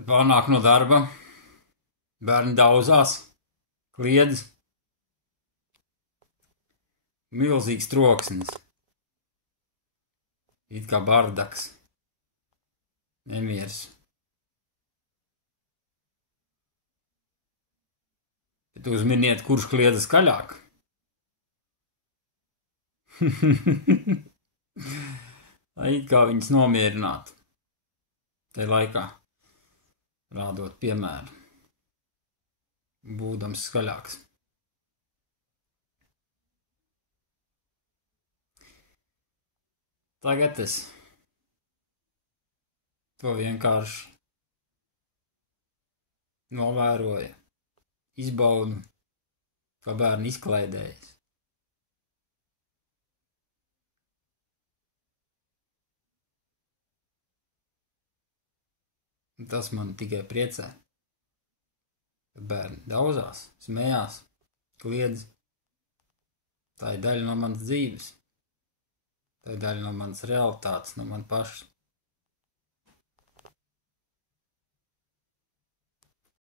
Tad pārnāk no darba, bērni daudzās, kliedz, milzīgs troksnis, it kā bardaks, nemieris. Bet uzminiet, kurš kliedza skaļāk. Lai it kā viņus nomierinātu. Tai laikā rādot piemēru, būdams skaļāks. Tagad es to vienkārši novēroju, izbaudu, kā bērni izklaidējas. Tas man tikai priecē, ka bērni daudzās, smējās, kliedz. Tā ir daļa no manas dzīves, tā ir daļa no manas realitātes, no man paša.